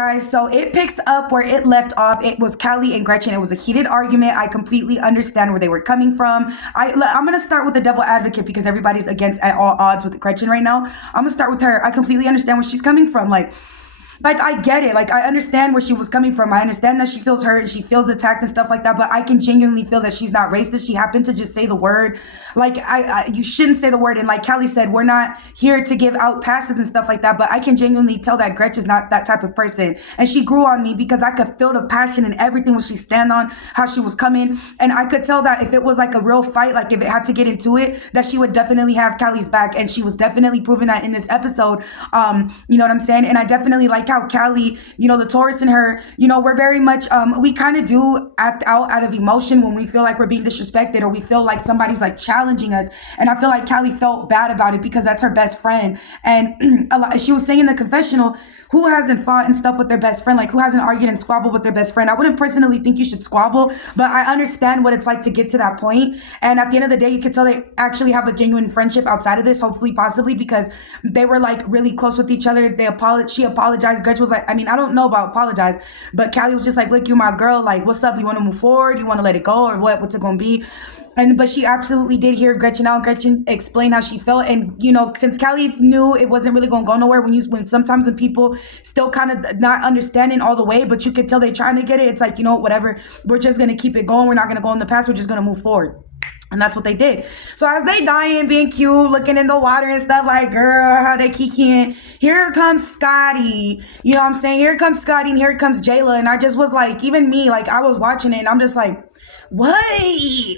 guys, so it picks up where it left off. It was Cali and Gretchen. It was a heated argument. I completely understand where they were coming from. I'm going to start with the devil advocate because everybody's against at all odds with Gretchen right now. I'm going to start with her. I completely understand where she's coming from. Like, I get it. Like, I understand where she was coming from. I understand that she feels hurt and she feels attacked and stuff like that. But I can genuinely feel that she's not racist. She happened to just say the word. Like, you shouldn't say the word. And like Cali said, we're not here to give out passes and stuff like that. But I can genuinely tell that Gretchen's not that type of person. And she grew on me because I could feel the passion and everything when she stand on, how she was coming. And I could tell that if it was like a real fight, like if it had to get into it, that she would definitely have Cali's back. And she was definitely proving that in this episode. You know what I'm saying? And I definitely like how Cali, you know, the Taurus in her, you know, we're very much, we kind of do act out of emotion when we feel like we're being disrespected or we feel like somebody's like challenging us. And I feel like Cali felt bad about it because that's her best friend. And she was saying in the confessional, who hasn't fought and stuff with their best friend? Like, who hasn't argued and squabbled with their best friend? I wouldn't personally think you should squabble, but I understand what it's like to get to that point. And at the end of the day, you could tell they actually have a genuine friendship outside of this, hopefully, possibly, because they were like really close with each other. She apologized. Gretchen was like, I mean, I don't know about apologize, but Cali was just like, look, you're my girl. Like, what's up? You want to move forward? You want to let it go or what? What's it going to be? But she absolutely did hear Gretchen out. Gretchen explained how she felt. And, you know, since Cali knew it wasn't really going to go nowhere, when sometimes when people still kind of not understanding all the way, but you could tell they're trying to get it, it's like, you know, whatever, we're just going to keep it going. We're not going to go in the past. We're just going to move forward. And that's what they did. So as they dying, being cute, looking in the water and stuff, like, girl, how they kikiing. Here comes Scotty. You know what I'm saying? Here comes Scotty and here comes Jayla. And I just was like, even me, like, I was watching it and I'm just like, what?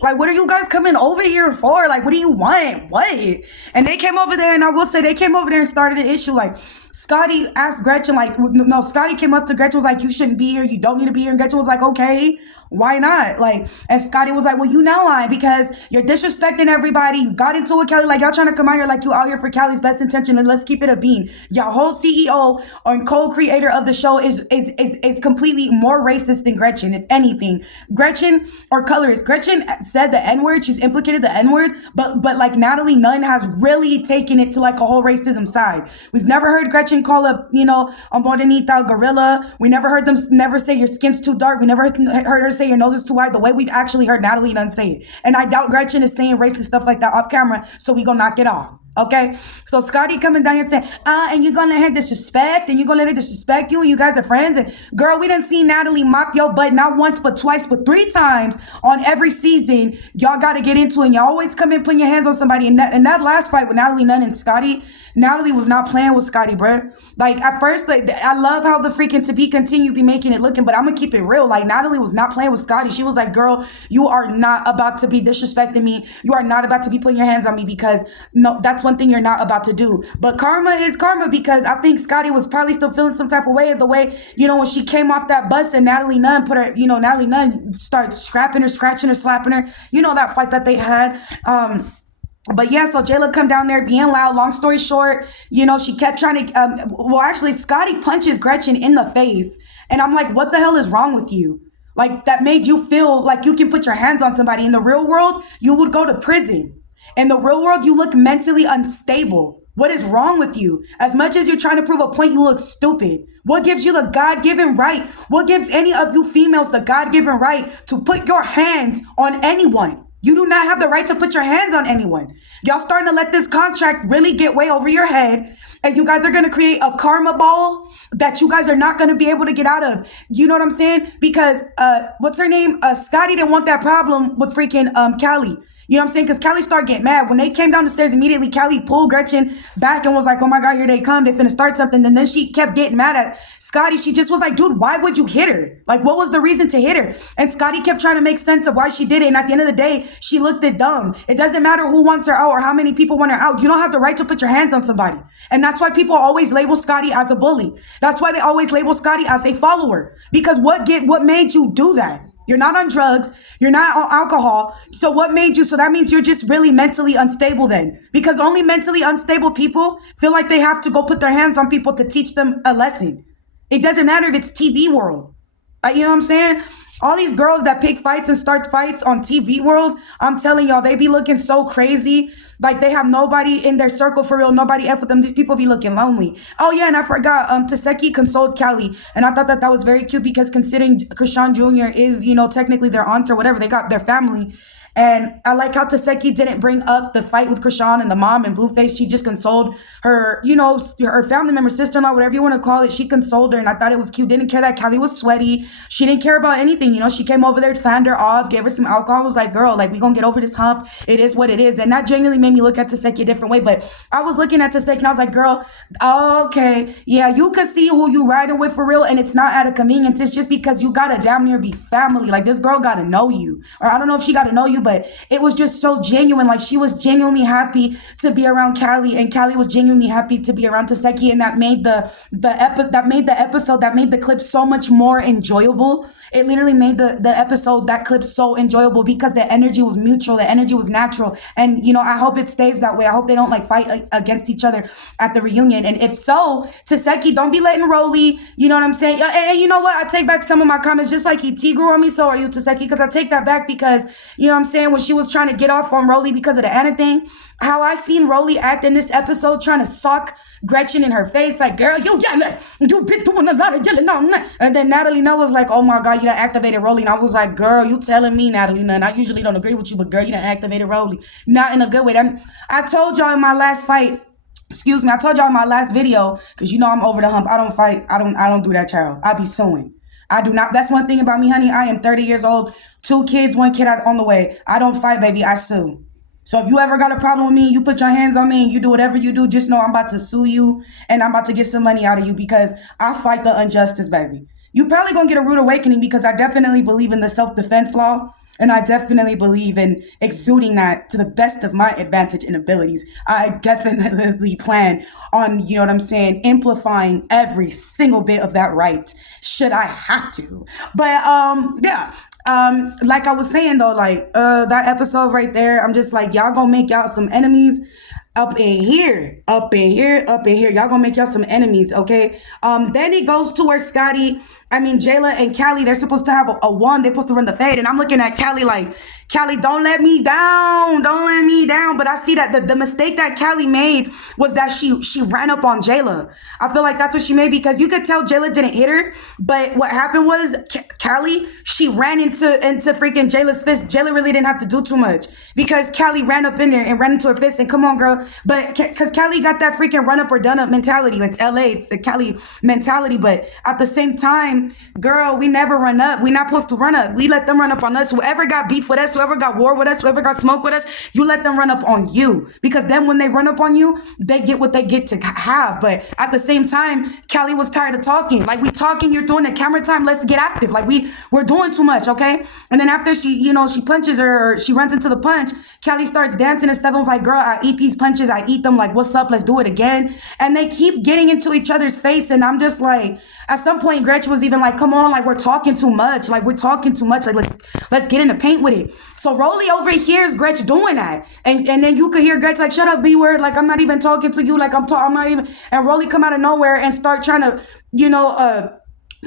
Like, what are you guys coming over here for? Like, what do you want? What? And they came over there, and I will say they came over there and started an issue. Like, Scotty asked Gretchen, like, no, Scotty came up to Gretchen, was like, you shouldn't be here. You don't need to be here. And Gretchen was like, okay, why not? Like, and Scotty was like, well, you know why? Because you're disrespecting everybody. You got into it, Cali. Like, y'all trying to come out here like you out here for Cali's best intention. And let's keep it a bean. Y'all whole CEO and co-creator of the show is completely more racist than Gretchen, if anything. Gretchen or colorist. Gretchen said the N-word. She's implicated the N-word. But like Natalie Nunn has really taken it to like a whole racism side. We've never heard Gretchen call up, you know, a morenita gorilla. We never heard them never say your skin's too dark. We never heard her say your nose is too wide the way we've actually heard Natalie Nunn say it. And I doubt Gretchen is saying racist stuff like that off camera, so we gonna knock it off. Okay? So Scotty coming down here saying, and you gonna let her disrespect, and you gonna let her disrespect you, and you guys are friends. And girl, we done seen Natalie mop your butt not once, but twice, but 3 times on every season. Y'all gotta get into it, and y'all always come in putting your hands on somebody. And that last fight with Natalie Nunn and Scotty, Natalie was not playing with Scotty, bruh. Like, at first, like, I love how the freaking To Be Continued be making it looking, but I'm gonna keep it real. Like, Natalie was not playing with Scotty. She was like, girl, you are not about to be disrespecting me. You are not about to be putting your hands on me because, no, that's one thing you're not about to do. But karma is karma because I think Scotty was probably still feeling some type of way the way, you know, when she came off that bus and Natalie Nunn started scrapping her, scratching her, slapping her. You know, that fight that they had. But yeah, so Jela come down there being loud. Long story short, you know, she kept trying to, actually, Scotty punches Gretchen in the face. And I'm like, what the hell is wrong with you? Like, that made you feel like you can put your hands on somebody. In the real world, you would go to prison. In the real world, you look mentally unstable. What is wrong with you? As much as you're trying to prove a point, you look stupid. What gives you the God-given right? What gives any of you females the God-given right to put your hands on anyone? You do not have the right to put your hands on anyone. Y'all starting to let this contract really get way over your head. And you guys are going to create a karma ball that you guys are not going to be able to get out of. You know what I'm saying? Because, what's her name? Scotty didn't want that problem with freaking Cali. You know what I'm saying? Because Cali started getting mad. When they came down the stairs immediately, Cali pulled Gretchen back and was like, oh my God, here they come. They finna start something. And then she kept getting mad at Scotty. She just was like, dude, why would you hit her? Like, what was the reason to hit her? And Scotty kept trying to make sense of why she did it. And at the end of the day, she looked it dumb. It doesn't matter who wants her out or how many people want her out. You don't have the right to put your hands on somebody. And that's why people always label Scotty as a bully. That's why they always label Scotty as a follower. Because what made you do that? You're not on drugs. You're not on alcohol. So what made you? So that means you're just really mentally unstable then. Because only mentally unstable people feel like they have to go put their hands on people to teach them a lesson. It doesn't matter if it's TV world. You know what I'm saying? All these girls that pick fights and start fights on TV world, I'm telling y'all, they be looking so crazy. Like they have nobody in their circle for real. Nobody F with them. These people be looking lonely. Oh yeah, and I forgot. Taseki consoled Cali, and I thought that was very cute because considering Krishan Jr. is technically their aunt or whatever, they got their family. And I like how Taseki didn't bring up the fight with Krishan and the mom and Blueface. She just consoled her, her family member, sister-in-law, whatever you want to call it. She consoled her, and I thought it was cute. Didn't care that Cali was sweaty. She didn't care about anything. She came over there, fanned her off, gave her some alcohol. Was like, girl, like, we gonna get over this hump. It is what it is. And that genuinely made me look at Taseki a different way. But I was looking at Taseki, and I was like, girl, okay, yeah, you could see who you riding with for real, and it's not out of convenience. It's just because you gotta damn near be family. Like, this girl gotta know you. Or I don't know if she gotta know you, but it was just so genuine. Like, she was genuinely happy to be around Cali, and Cali was genuinely happy to be around Taseki, and that made the clip so much more enjoyable. It literally made that clip so enjoyable because the energy was mutual, the energy was natural, and I hope it stays that way. I hope they don't fight against each other at the reunion, and if so, Taseki, don't be letting Rollie, you know what I'm saying? And you know what? I take back some of my comments. Just like ET grew on me, so are you, Taseki, because I take that back because you know what I'm saying, when she was trying to get off on Rollie because of the Anna thing, how I seen Rollie act in this episode trying to sock Gretchen in her face, like, girl, you yelling, you been doing a lot of yelling now. And then Natalie Nunn was like, oh my God, you done activated Rollie. And I was like, girl, you telling me, Natalie Nunn, I usually don't agree with you, but girl, you done activated Rollie. Not in a good way. I told y'all in my last fight, I told y'all in my last video, because I'm over the hump. I don't fight. I don't do that, child. I be suing. I do not. That's one thing about me, honey. I am 30 years old, 2 kids, 1 kid on the way. I don't fight, baby. I sue. So if you ever got a problem with me, you put your hands on me and you do whatever you do, just know I'm about to sue you and I'm about to get some money out of you because I fight the injustice, baby. You probably gonna get a rude awakening because I definitely believe in the self-defense law, and I definitely believe in exuding that to the best of my advantage and abilities. I definitely plan on, amplifying every single bit of that right, should I have to. But yeah. Like I was saying though, that episode right there, I'm just like, y'all gonna make y'all some enemies up in here. Y'all gonna make y'all some enemies, okay? Then it goes to where Jayla and Cali, they're supposed to have a one. They're supposed to run the fade, and I'm looking at Cali like, Cali, don't let me down. But I see that the mistake that Cali made was that she ran up on Jayla. I feel like that's what she made because you could tell Jayla didn't hit her. But what happened was Cali, she ran into freaking Jayla's fist. Jayla really didn't have to do too much because Cali ran up in there and ran into her fist. And come on, girl. But because Cali got that freaking run up or done up mentality. It's LA. It's the Cali mentality. But at the same time, girl, we never run up. We're not supposed to run up. We let them run up on us. Whoever got beef with us, whoever got war with us, whoever got smoke with us, you let them run up on you. Because then when they run up on you, they get what they get to have. But at the same time, Cali was tired of talking. Like, we talking, you're doing the camera time, let's get active. Like, we're doing too much, okay? And then after she punches her, or she runs into the punch, Cali starts dancing and stuff. I was like, girl, I eat these punches, I eat them. Like, what's up? Let's do it again. And they keep getting into each other's face. And I'm just like, at some point, Gretchen was even like, come on, like, we're talking too much. Like, let's get in the paint with it. So Rollie overhears Gretchen doing that. And then you could hear Gretchen like, shut up, B-word. Like, I'm not even talking to you. Like, I'm not even. And Rollie come out of nowhere and start trying to,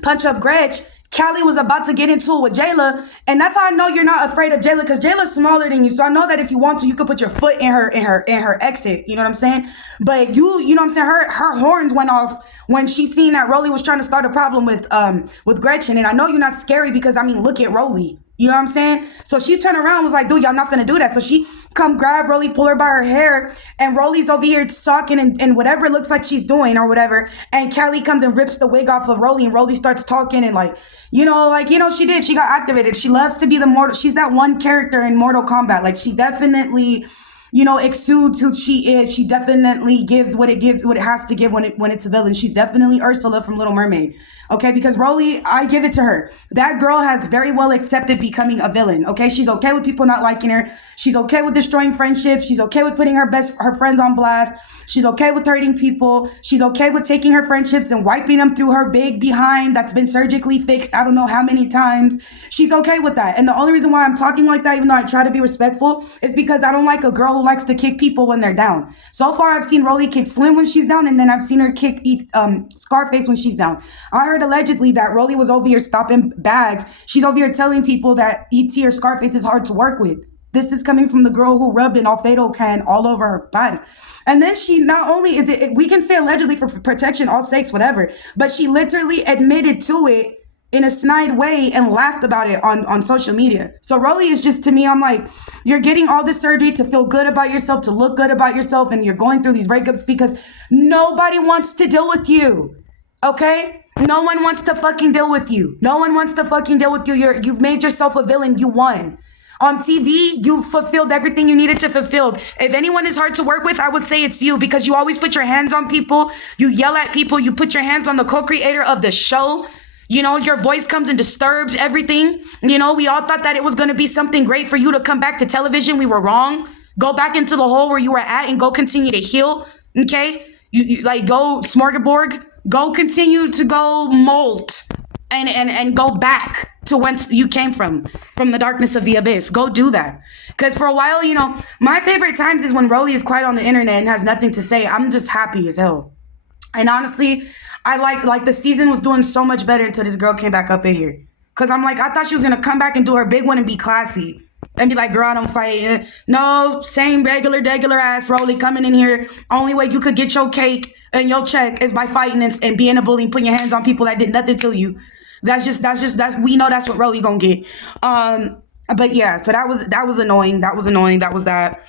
punch up Gretchen. Cali was about to get into it with Jela, and that's how I know you're not afraid of Jela, because Jela's smaller than you. So I know that if you want to, you could put your foot in her exit. You know what I'm saying? But you know what I'm saying? Her horns went off when she seen that Rollie was trying to start a problem with Gretchen. And I know you're not scary because look at Rollie. You know what I'm saying? So she turned around and was like, dude, y'all not finna do that. So she come grab Rollie, pull her by her hair, and Rollie's over here talking and whatever it looks like she's doing or whatever. And Cali comes and rips the wig off of Rollie, and Rollie starts talking and she did. She got activated. She loves to be the mortal. She's that one character in Mortal Kombat. Like, she definitely, exudes who she is. She definitely gives what it has to give when it's a villain. She's definitely Ursula from Little Mermaid. Okay, because Rollie, I give it to her. That girl has very well accepted becoming a villain. Okay, she's okay with people not liking her. She's okay with destroying friendships. She's okay with putting her friends on blast. She's okay with hurting people. She's okay with taking her friendships and wiping them through her big behind that's been surgically fixed I don't know how many times. She's okay with that. And the only reason why I'm talking like that, even though I try to be respectful, is because I don't like a girl who likes to kick people when they're down. So far, I've seen Rollie kick Slim when she's down, and then I've seen her kick Scarface when she's down. I heard allegedly that Rollie was over here stopping bags. She's over here telling people that E.T. or Scarface is hard to work with. This is coming from the girl who rubbed an Alfredo can all over her body. And then she not only is it, we can say allegedly for protection, all sakes, whatever, but she literally admitted to it in a snide way and laughed about it on social media. So Rollie is just, to me, I'm like, you're getting all this surgery to feel good about yourself, to look good about yourself, and you're going through these breakups because nobody wants to deal with you. Okay? No one wants to fucking deal with you. No one wants to fucking deal with you. You've made yourself a villain. You won. On TV, you fulfilled everything you needed to fulfill. If anyone is hard to work with, I would say it's you, because you always put your hands on people. You yell at people. You put your hands on the co-creator of the show. You know, your voice comes and disturbs everything. You know, we all thought that it was going to be something great for you to come back to television. We were wrong. Go back into the hole where you were at and go continue to heal. Okay? You like, go smorgasbord. Go continue to go molt and go back to whence you came from the darkness of the abyss. Go do that. Because for a while, you know, my favorite times is when Rollie is quiet on the internet and has nothing to say. I'm just happy as hell. And honestly, I like the season was doing so much better until this girl came back up in here. Because I'm like, I thought she was going to come back and do her big one and be classy. And be like, girl, I don't fight. No, same regular ass Rollie coming in here. Only way you could get your cake and your check is by fighting and being a bully and putting your hands on people that did nothing to you. That's we know that's what Rollie gonna get. But yeah, so that was annoying. That was that.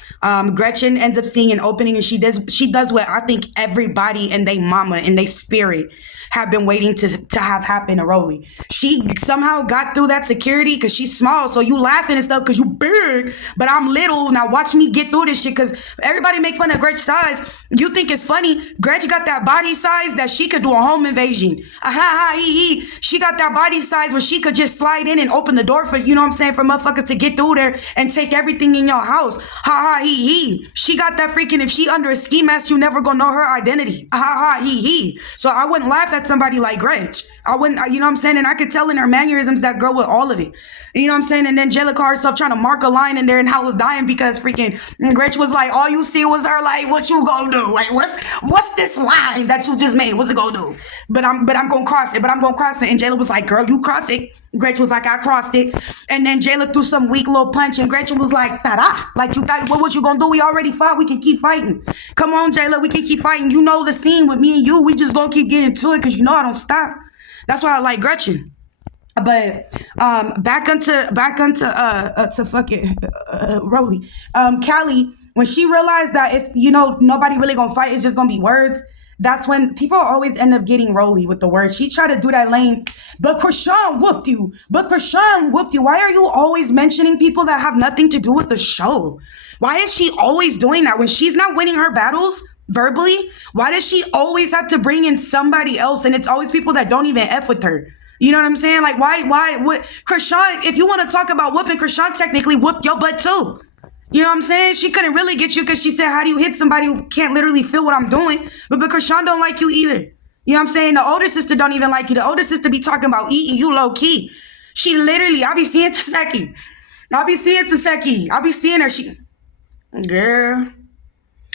Gretchen ends up seeing an opening, and she does what I think everybody and they mama and they spirit have been waiting to have happen to Rollie. She somehow got through that security because she's small. So you laughing and stuff because you big, but I'm little. Now watch me get through this shit, because everybody make fun of Gretchen's size. You think it's funny? Gretchen got that body size that she could do a home invasion. She got that body size where she could just slide in and open the door for, you know what I'm saying, for motherfuckers to get through there and take everything in your house. She got that freaking, if she under a ski mask, you never gonna know her identity. So I wouldn't laugh at somebody like Gretch. I wouldn't, you know what I'm saying? And I could tell in her mannerisms that girl with all of it. You know what I'm saying? And then Jela caught herself trying to mark a line in there, and I was dying because freaking Gretch was like, all you see was her like, what you gonna do? Like, what's this line that you just made? What's it gonna do? But I'm gonna cross it. And Jela was like, girl, you cross it. Gretchen was like, I crossed it. And then Jayla threw some weak little punch, and Gretchen was like, ta-da. Like, you thought, what you gonna do? We already fought. We can keep fighting. Come on, Jayla, we can keep fighting. You know the scene with me and you. We just gonna keep getting to it because you know I don't stop. That's why I like Gretchen. But back onto fucking Rollie. Cali, when she realized that it's, you know, nobody really gonna fight, it's just gonna be words. That's when people always end up getting Rollie with the words. She tried to do that lane, but Krishan whooped you. Why are you always mentioning people that have nothing to do with the show? Why is she always doing that when she's not winning her battles verbally? Why does she always have to bring in somebody else? And it's always people that don't even F with her. You know what I'm saying? Like, what? Krishan, if you want to talk about whooping, Krishan technically whooped your butt too. You know what I'm saying? She couldn't really get you because she said, how do you hit somebody who can't literally feel what I'm doing? But Krishan don't like you either. You know what I'm saying? The older sister don't even like you. The older sister be talking about eating you low key. She literally, I be seeing Taseki. I be seeing her. Girl,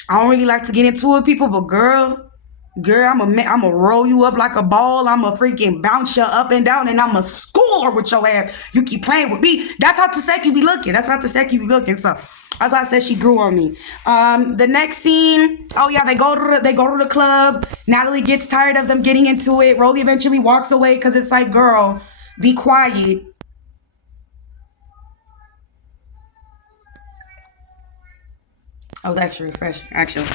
I don't really like to get into it with people, but girl, I'ma roll you up like a ball. I'ma freaking bounce you up and down, and I'ma score with your ass. You keep playing with me. That's how Taseki be looking. So that's why I said she grew on me. The next scene, oh yeah, they go to the club. Natalie gets tired of them getting into it. Rollie eventually walks away because it's like, girl, be quiet. I was actually refreshing, actually.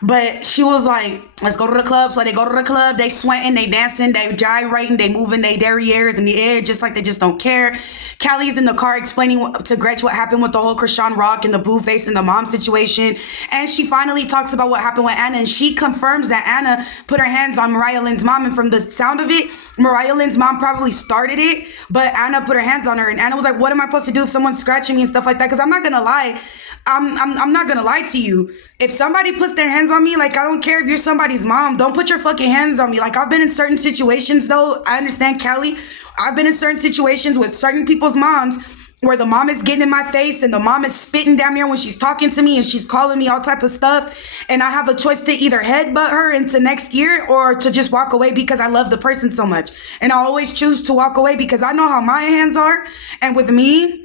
But she was like, let's go to the club. So they go to the club. They sweating, they dancing, they gyrating, they moving their derrieres in the air just like they just don't care. Callie's in the car explaining to Gretch what happened with the whole Krishan Rock and the boo face and the mom situation. And she finally talks about what happened with Anna. And she confirms that Anna put her hands on Mariah Lynn's mom. And from the sound of it, Mariah Lynn's mom probably started it. But Anna put her hands on her. And Anna was like, what am I supposed to do if someone's scratching me and stuff like that? Because I'm not going to lie. I'm not gonna lie to you. If somebody puts their hands on me, like, I don't care if you're somebody's mom, don't put your fucking hands on me. Like, I've been in certain situations, though. I understand, Cali. I've been in certain situations with certain people's moms where the mom is getting in my face and the mom is spitting down here when she's talking to me and she's calling me all type of stuff. And I have a choice to either headbutt her into next year or to just walk away because I love the person so much. And I always choose to walk away because I know how my hands are. And with me,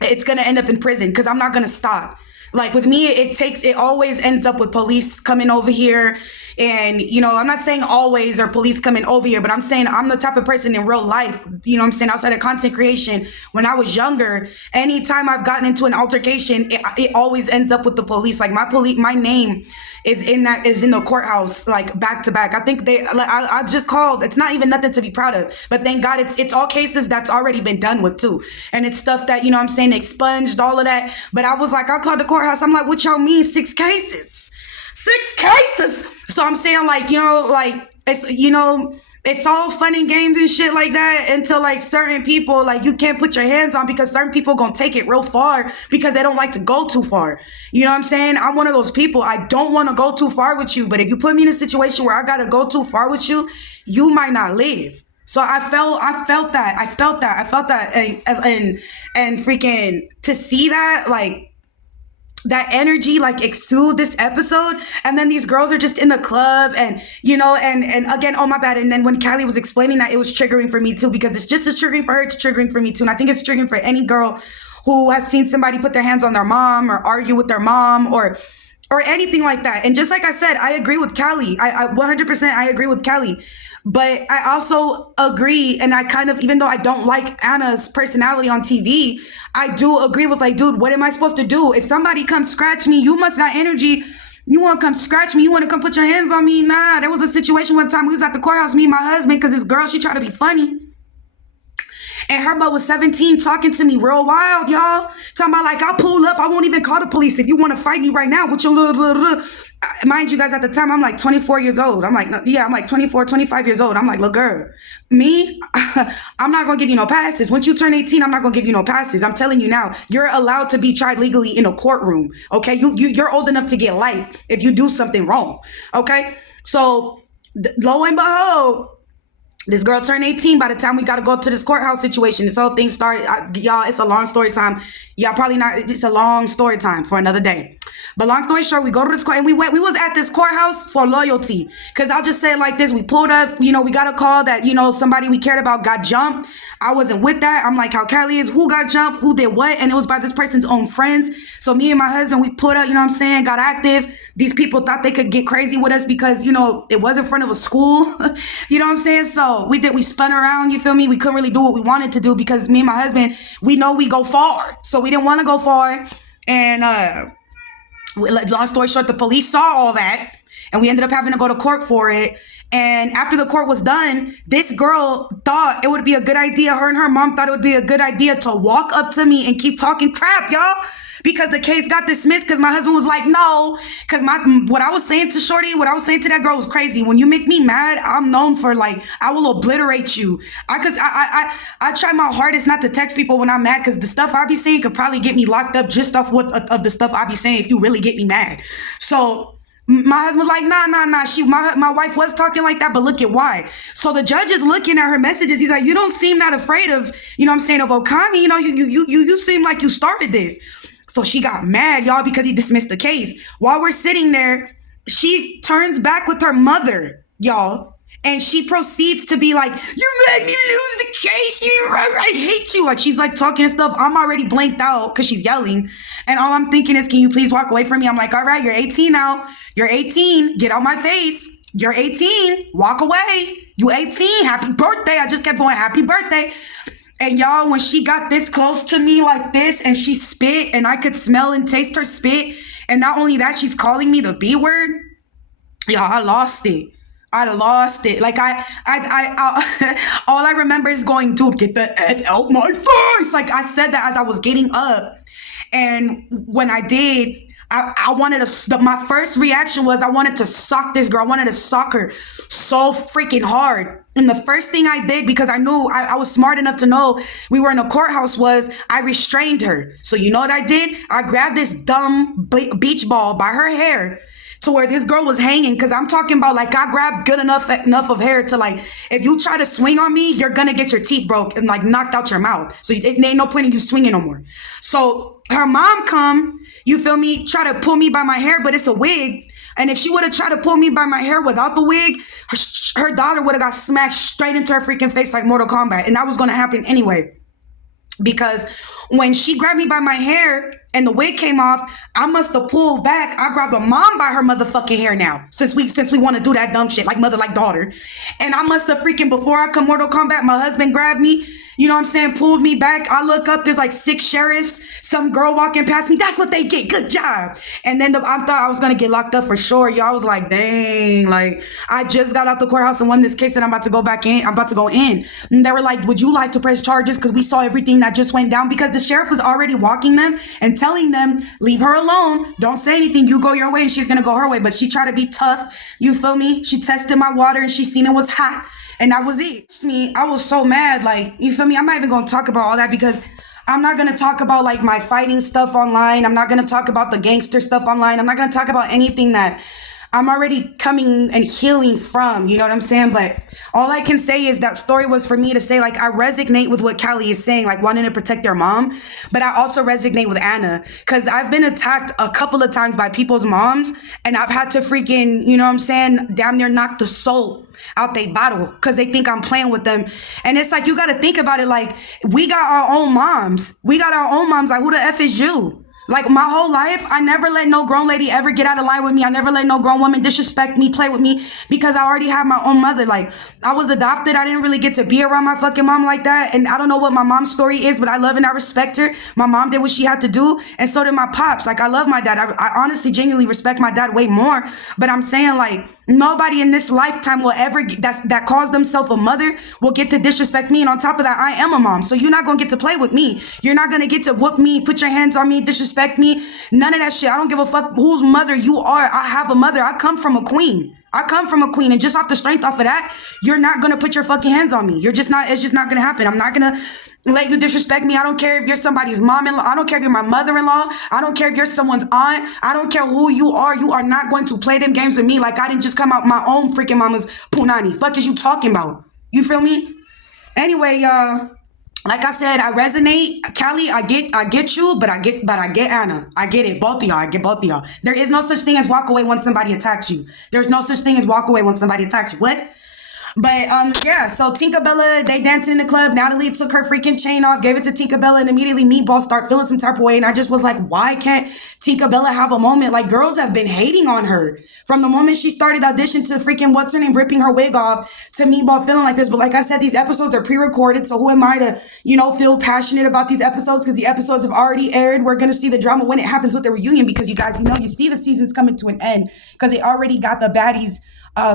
it's going to end up in prison because I'm not going to stop. Like with me, it always ends up with police coming over here. And, I'm not saying always or police coming over here, but I'm saying I'm the type of person in real life, I'm saying, outside of content creation, when I was younger, anytime I've gotten into an altercation, it always ends up with the police. Like my name is in the courthouse, like back to back. I think I just called. It's not even nothing to be proud of, but thank God it's all cases that's already been done with too. And it's stuff that, I'm saying, expunged all of that. But I was like, I called the courthouse. I'm like, what y'all mean 6 cases? 6 cases. So I'm saying, like, it's all fun and games and shit like that until like certain people, like, you can't put your hands on because certain people gonna take it real far because they don't like to go too far. You know what I'm saying? I'm one of those people. I don't want to go too far with you, but if you put me in a situation where I gotta go too far with you, you might not live. So I felt that and freaking to see that, like, that energy like exude this episode, and then these girls are just in the club, and and again, oh my bad, and then when Cali was explaining that, it was triggering for me too, because it's just as triggering for her, it's triggering for me too, and I think it's triggering for any girl who has seen somebody put their hands on their mom or argue with their mom or anything like that. And just like I said, I agree with Cali. I 100% I agree with Cali. But I also agree, and I kind of, even though I don't like Anna's personality on TV, I do agree with, like, dude, what am I supposed to do? If somebody comes scratch me, you must got energy. You want to come scratch me? You want to come put your hands on me? Nah, there was a situation one time we was at the courthouse, me and my husband, because this girl, she tried to be funny. And her butt was 17 talking to me real wild, y'all. Talking about, like, I'll pull up. I won't even call the police if you want to fight me right now with your little. Mind you guys, at the time, I'm like 24 years old. I'm like, yeah, I'm like 24, 25 years old. I'm like, look, girl, me, I'm not going to give you no passes. Once you turn 18, I'm not going to give you no passes. I'm telling you now, you're allowed to be tried legally in a courtroom. Okay. You're old enough to get life if you do something wrong. Okay. So lo and behold, this girl turned 18 by the time we got to go to this courthouse situation. This whole thing started, y'all, it's a long story time. Y'all probably not, it's a long story time for another day. But long story short, we go to this court, and we was at this courthouse for loyalty. Because I'll just say it like this. We pulled up, we got a call that, somebody we cared about got jumped. I wasn't with that. I'm like, how Cali is, who got jumped, who did what? And it was by this person's own friends. So me and my husband, we put up, got active. These people thought they could get crazy with us because, it was in front of a school. So we spun around, you feel me? We couldn't really do what we wanted to do because me and my husband, we know we go far. So we didn't want to go far. And, long story short, the police saw all that, and we ended up having to go to court for it. And after the court was done, this girl thought it would be a good idea. Her and her mom thought it would be a good idea to walk up to me and keep talking crap, y'all, because the case got dismissed because my husband was like, no, because what I was saying to Shorty, what I was saying to that girl was crazy. When you make me mad, I'm known for, like, I will obliterate you. I try my hardest not to text people when I'm mad, because the stuff I be saying could probably get me locked up just off of the stuff I be saying if you really get me mad. So my husband's like, nah. My wife was talking like that, but look at why. So the judge is looking at her messages. He's like, you don't seem not afraid of, of Okami. You seem like you started this. So she got mad, y'all, because he dismissed the case. While we're sitting there, she turns back with her mother, y'all. And she proceeds to be like, you made me lose the case. I hate you. Like, she's like talking and stuff. I'm already blanked out because she's yelling. And all I'm thinking is, can you please walk away from me? I'm like, all right, you're 18 now. You're 18. Get out my face. You're 18. Walk away. You 18. Happy birthday. I just kept going, happy birthday. And y'all, when she got this close to me like this, and she spit, and I could smell and taste her spit, and not only that, she's calling me the B word. Y'all, I lost it. Like, I all I remember is going, dude, get the F out my face. Like, I said that as I was getting up. And when I did, I wanted to, my first reaction was I wanted to sock this girl. I wanted to sock her so freaking hard. And the first thing I did, because I knew I was smart enough to know we were in a courthouse, was I restrained her. So you know what I did? I grabbed this dumb beach ball by her hair to where this girl was hanging. Because I'm talking about, like, I grabbed good enough of hair to, like, if you try to swing on me, you're going to get your teeth broke and, like, knocked out your mouth. So it ain't no point in you swinging no more. So her mom come, you feel me, try to pull me by my hair, but it's a wig. And if she would have tried to pull me by my hair without the wig, her daughter would have got smacked straight into her freaking face like Mortal Kombat. And that was going to happen anyway. Because When she grabbed me by my hair and the wig came off, I must have pulled back. I grabbed the mom by her motherfucking hair now. Since we want to do that dumb shit like mother like daughter. And I must have freaking, before I come Mortal Kombat, my husband grabbed me, you know what I'm saying, pulled me back. I look up, there's like 6 sheriffs, some girl walking past me. That's what they get. Good job. And then I thought I was gonna get locked up for sure. Y'all was like, dang, like I just got out the courthouse and won this case and I'm about to go back in. I'm about to go in. And they were like, would you like to press charges? Because we saw everything that just went down, because the sheriff was already walking them and telling them, leave her alone. Don't say anything. You go your way and she's gonna go her way. But she tried to be tough. You feel me? She tested my water and she seen it was hot. And that was it. I was so mad. Like, you feel me? I'm not even going to talk about all that, because I'm not going to talk about like my fighting stuff online. I'm not going to talk about the gangster stuff online. I'm not going to talk about anything that I'm already coming and healing from, you know what I'm saying? But all I can say is that story was for me to say, like, I resonate with what Cali is saying, like wanting to protect their mom. But I also resonate with Anna, because I've been attacked a couple of times by people's moms, and I've had to freaking, you know what I'm saying, damn near knock the soul out they bottle because they think I'm playing with them. And it's like, you got to think about it. Like, we got our own moms. Like, who the F is you? Like, my whole life, I never let no grown lady ever get out of line with me. I never let no grown woman disrespect me, play with me, because I already have my own mother. Like, I was adopted. I didn't really get to be around my fucking mom like that. And I don't know what my mom's story is, but I love and I respect her. My mom did what she had to do, and so did my pops. Like, I love my dad. I honestly, genuinely respect my dad way more. But I'm saying, like, nobody in this lifetime will ever that calls themselves a mother will get to disrespect me. And on top of that, I am a mom. So you're not going to get to play with me. You're not going to get to whoop me, put your hands on me, disrespect me. None of that shit. I don't give a fuck whose mother you are. I have a mother. I come from a queen. And just off the strength off of that, you're not going to put your fucking hands on me. You're just not, it's just not going to happen. I'm not going to let you disrespect me. I don't care if you're somebody's mom-in-law. I don't care if you're my mother-in-law. I don't care if you're someone's aunt. I don't care who you are. You are not going to play them games with me like I didn't just come out my own freaking mama's punani. Fuck is you talking about? You feel me? Anyway, like I said, I resonate. Cali, I get you, but I get Anna. I get it. Both of y'all. I get both of y'all. There is no such thing as walk away when somebody attacks you. There's no such thing as walk away when somebody attacks you. What? But yeah, so Tinkerbella, they danced in the club. Natalie took her freaking chain off, gave it to Tinkerbella, and immediately Meatball start feeling some type of way. And I just was like, why can't Tinkerbella have a moment? Like, girls have been hating on her from the moment she started audition to freaking what's her name ripping her wig off to Meatball feeling like this. But like I said, these episodes are pre-recorded, so who am I to, you know, feel passionate about these episodes? Because the episodes have already aired. We're gonna see the drama when it happens with the reunion, because you guys, you know, you see the season's coming to an end because they already got the baddies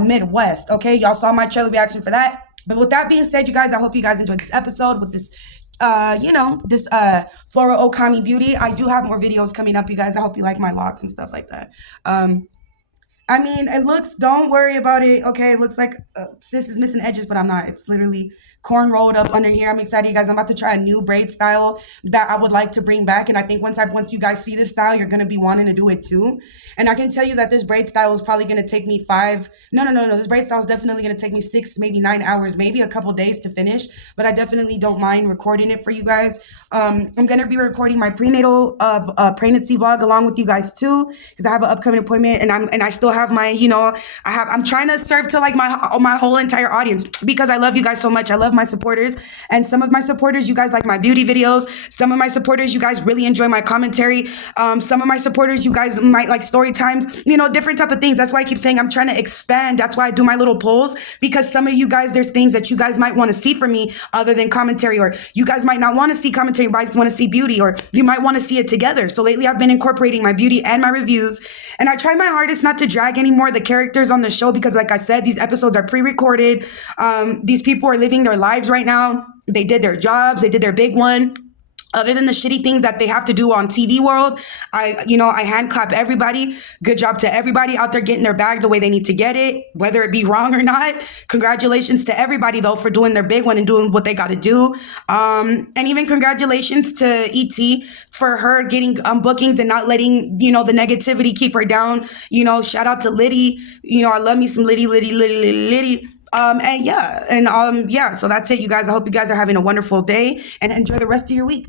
Midwest. Okay, y'all saw my trailer reaction for that. But with that being said, you guys, I hope you guys enjoyed this episode with this this Flora Okami beauty. I do have more videos coming up, you guys. I hope you like my locks and stuff like that. I mean, it looks, don't worry about it. Okay, it looks like sis is missing edges, but I'm not. It's literally corn rolled up under here. I'm excited, you guys. I'm about to try a new braid style that I would like to bring back. And I think once you guys see this style, you're going to be wanting to do it too. And I can tell you that this braid style is probably going to take me this braid style is definitely going to take me 6, maybe 9 hours, maybe a couple days to finish. But I definitely don't mind recording it for you guys. I'm going to be recording my prenatal pregnancy vlog along with you guys too, because I have an upcoming appointment, and I still have my, I'm trying to serve to like my whole entire audience, because I love you guys so much. I love my supporters, and some of my supporters, you guys like my beauty videos. Some of my supporters, you guys really enjoy my commentary. Some of my supporters, you guys might like story times, different type of things. That's why I keep saying I'm trying to expand. That's why I do my little polls, because some of you guys, there's things that you guys might want to see from me other than commentary, or you guys might not want to see commentary, but I just want to see beauty, or you might want to see it together. So lately I've been incorporating my beauty and my reviews, and I try my hardest not to drag anymore the characters on the show, because like I said, these episodes are pre-recorded. These people are living their lives right now. They did their jobs. They did their big one. Other than the shitty things that they have to do on TV world, I hand clap everybody. Good job to everybody out there getting their bag the way they need to get it, whether it be wrong or not. Congratulations to everybody though for doing their big one and doing what they got to do. And even congratulations to ET for her getting bookings and not letting, the negativity keep her down. Shout out to Liddy. I love me some Liddy. So that's it, you guys. I hope you guys are having a wonderful day and enjoy the rest of your week.